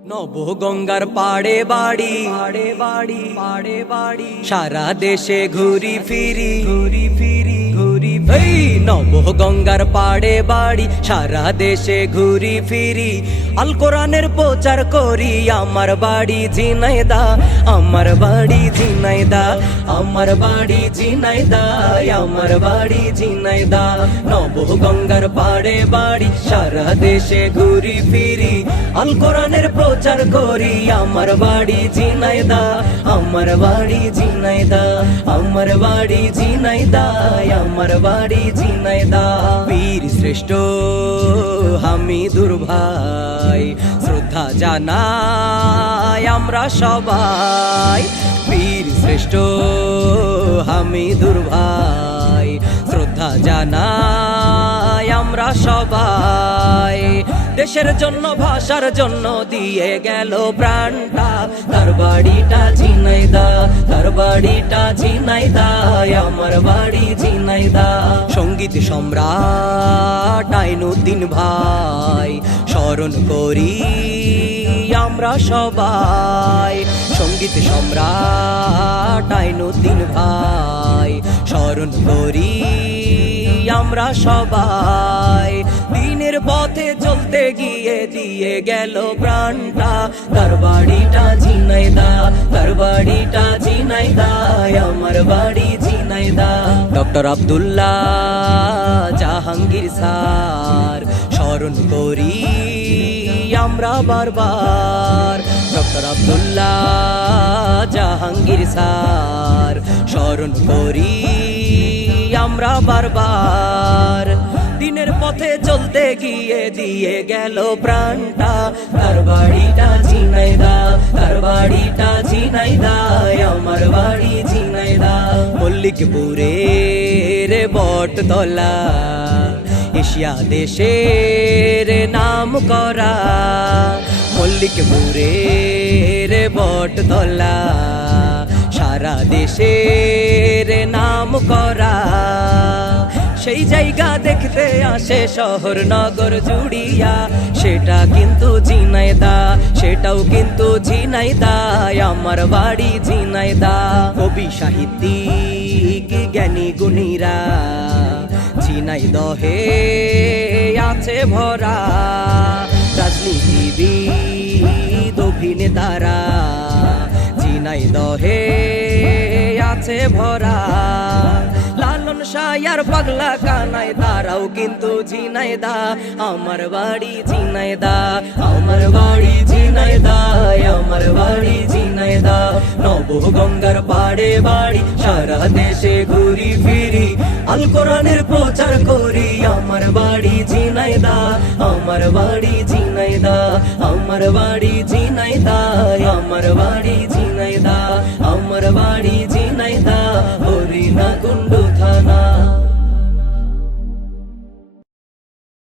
নবগঙ্গার পাড়ে বাড়ি পাড়ে বাড়ি পাড়ে বাড়ি সারা দেশে ঘুরি ফিরি ঘুরি ফিরি ঘুরি এই নবগঙ্গার পাড়ে বাড়ি সারা দেশে ঘুরি ফিরি আল কোরআনের প্রচার করি আমার বাড়ি ঝিনাইদহ আমার বাড়ি ঝিনাইদহ আমার বাড়ি ঝিনাইদহ আমার বাড়ি ঝিনাইদহ নবগঙ্গার পাড়ে বাড়ি সারা দেশে ঘুরি ফিরি আল কোরআনের প্রচার করি আমার বাড়ি ঝিনাইদহ আমার বাড়ি ঝিনাইদহ আমার বাড়ি ঝিনাইদহ আমার বাড়ি ঝিনাইদহ বীর শ্রেষ্ঠ হামিদুর ভাই শ্রদ্ধা জানাই আমরা সবাই বীর শ্রেষ্ঠ হামিদুর ভাই শ্রদ্ধা জানাই আমরা সবাই দেশের জন্য ভাষার জন্য দিয়ে গেল প্রাণটা তার বাড়িটা ঝিনাইদহ তার বাড়িটা ঝিনাইদহ আমার বাড়ি ঝিনাইদহ সঙ্গীত সম্রাট আইনুদ্দিন ভাই স্মরণ করি আমরা সবাই সঙ্গীত সম্রাট আইনুদ্দিন ভাই স্মরণ করি আমরা সবাই দিনের পথে চলতে গিয়ে দিয়ে গেল প্রাণটা তার বাড়িটা ঝিনাইদহ তার বাড়িটা ঝিনাইদহ আমার বাড়ি ঝিনাইদহ ডক্টর আব্দুল্লাহ জাহাঙ্গীর স্যার স্মরণ করি আমরা বারবার ডক্টর আব্দুল্লাহ জাহাঙ্গীর স্যার স্মরণ করি আমরা বারবার দিনের পথে চলতে গিয়ে দিয়ে গেল প্রাণটা তার বাড়িটা ঝিনাইদহ তার বাড়িটা ঝিনাইদহ আমার বাড়ি ঝিনাইদহ মল্লিকপুরের বটতলা এশিয়া দেশের নাম করা মল্লিকপুরের বটতলা সারা দেশের নাম করা সেই জায়গা দেখতে আসে শহর নগর জুড়িয়া সেটা কিন্তু ঝিনাইদহ সেটাও কিন্তু ঝিনাইদহ আমার বাড়ি ঝিনাইদহ কবি সাহিত্যিক জ্ঞানী গুণীরা ঝিনাইদহে আছে ভরা রাজনীতিবিদ অভিনেতারা ঝিনাইদহে আছে ভরা লালন শাহ পাগলা কানাই তারাও কিন্তু ঝিনাইদহ আমার বাড়ি ঝিনাইদহ আমার বাড়ি ঝিনাইদহ আমার বাড়ি ঝিনাইদহ নবগঙ্গার পাড়ে বাড়ি সারা দেশে ঘুরি ফিরি আল কোরআনের প্রচার করি আমার বাড়ি ঝিনাইদহ আমার বাড়ি ঝিনাইদহ আমার বাড়ি ঝিনাইদহ আমার বাড়ি ঝিনাইদহ আমার বাড়ি ঝিনাইদহ হরিণা কুণ্ডু